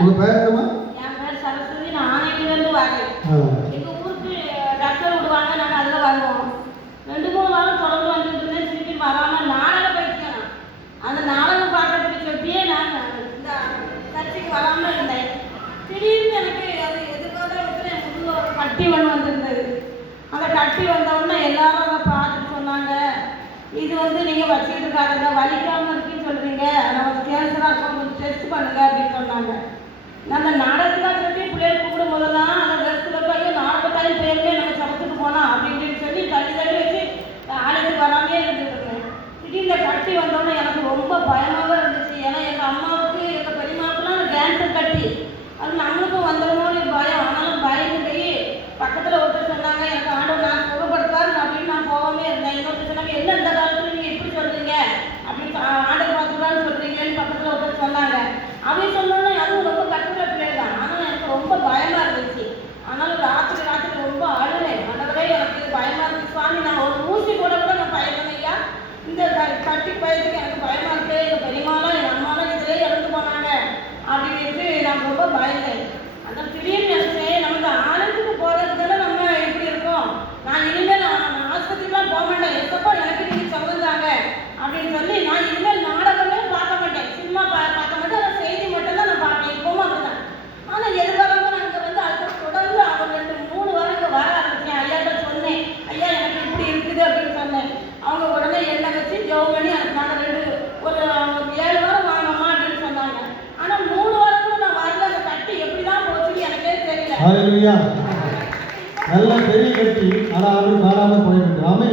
உங்கள் பேர் என்னம்மா? என் பேர் சரஸ்வதி. நான் ஆணையிலிருந்து வரேன். எங்கள் ஊருக்கு டாக்டர் விடுவாங்க, நாங்கள் அதில் வருவோம். 2-3 வாரம் தொடர்ந்து வந்துட்டு இருந்தேன். திருப்பி வராமல் நாடகம் போயிட்டேன். அந்த நாடகம் பார்க்கறதுக்கு சொல்லியே நான் இந்த சர்ச்சைக்கு வராமல் இருந்தேன். திடீர்னு எனக்கு அது எதிர்பார்த்து என் புது ஒரு கட்டி ஒன்று வந்திருந்தது. அந்த கட்டி வந்தவுடனே எல்லாரும் அதை பார்த்துட்டு சொன்னாங்க, இது நீங்கள் வச்சுக்கிட்டு இருக்காங்க, வலிக்காமல் இருக்குன்னு சொல்கிறீங்க, நம்ம கேன்சராக இருக்கும், கொஞ்சம் டெஸ்ட் பண்ணுங்க அப்படின்னு சொன்னாங்க. நான் அந்த நாடகத்துக்காக சொல்லி பிள்ளைகள் கூப்பிடும் போதெல்லாம் அந்த டெஸ்ட்டில் போய் நாடகத்தாலும் பேருமே நம்ம சமத்துக்கு போனோம் அப்படின்னு சொல்லி தள்ளி தள்ளி வச்சு ஆளுக்கு வராமே இருந்துருக்கேன். திடீர்னு கட்டி வந்தோடனே எனக்கு ரொம்ப பயமாகவே இருந்துச்சு. ஏன்னா எங்கள் அம்மாவுக்கு எங்கள் பெரியம்மாவுக்குலாம் கேன்சர் கட்டி, அது நம்மளுக்கும் வந்துடணும்னு பயம். ஆனாலும் பயந்து போய் பக்கத்தில் ஒருத்தர் சொன்னாங்க, எனக்கு ஆண்டவர் நான் சுகப்படுத்தாரு அப்படின்னு நான் போகாமே இருந்தேன். இன்னொருத்தர் சொன்னாங்க, என்ன இந்த காலத்தில் நீங்கள் எப்படி சொல்கிறீங்க அப்படின்னு ஆண்டவர் பார்த்துக்கலான்னு சொல்கிறீங்களேன்னு பக்கத்தில் ஒருத்தர் சொன்னாங்க. அவங்க சொன்னோன்னே அதுவும் ரொம்ப கட்டுரை பிள்ளை தான். ஆனால் எனக்கு ரொம்ப பயமாக இருந்துச்சு. ஆனாலும் ராத்திரி ரொம்ப அழுவேன். ஆண்டவரே எனக்கு இது பயமாக இருந்துச்சு சுவாமி, நான் ஒரு ஊசி கூட நான் பயப்பேன் ஐயா, இந்த கட்டி பயத்துக்கு எனக்கு பயமாக இருக்குது, எங்கள் பெரியம்மாலாம் எங்கள் அம்மாலாம் இதிலே இறந்து போனாங்க அப்படின்ட்டு நான் ரொம்ப பயந்தேன். அந்த திடீர்னு நினச்சேன், நம்ம இந்த ஆலயத்துக்கு போகிறதுனால நம்ம எப்படி இருக்கோம், நான் இனிமேல் நான் ஆஸ்பத்திரிலாம் போக மாட்டேன், எப்பப்போ எனக்கு நீங்கள் சொல்லுறாங்க அப்படின்னு சொல்லி நான் இனிமேல் நாடகமே பார்க்க மாட்டேன், சினிமா பார்க்க மாட்டேன், ஆனால் செய்தி மட்டும் தான் நான் பார்ப்பேன். இப்போவும் அப்படிதான். ஆனால் எதிர்பாராமல் நான் இங்கே வந்து அதுக்கு தொடர்ந்து அவங்க 2-3 வாரம் இங்கே வர ஆரம்பித்தேன். ஐயாட்ட சொன்னேன், ஐயா எனக்கு இப்படி இருக்குது அப்படின்னு சொன்னேன். அவங்க உடனே எண்ணெய் வச்சு ஜோம் பண்ணி நாங்கள் ஒரு 7 வாரம் வாங்கம்மா அப்படின்னு சொன்னாங்க. ஆனால் 3 வாரத்துல நான் வரல. அந்த கட்டி எப்படி தான் போச்சுன்னு எனக்கே தெரியல. ஹல்லேலூயா. நல்ல பெரிய கட்டி, ஆனால் அவர் காணாமல் போயிருக்கு. ஆமே.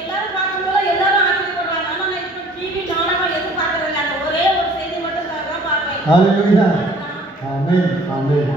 எல்லாரும் பார்க்கும்போது எல்லாரும் ஆச்சரியப்படுறாங்க. ஆனால் நான் இப்போ டிவி நாடகம் எதுவும் பார்க்கறதில்ல. அந்த ஒரே ஒரு செய்தி மட்டும் தான் பார்ப்பேன். ஹல்லேலூயா. ஆமென். ஆமென்.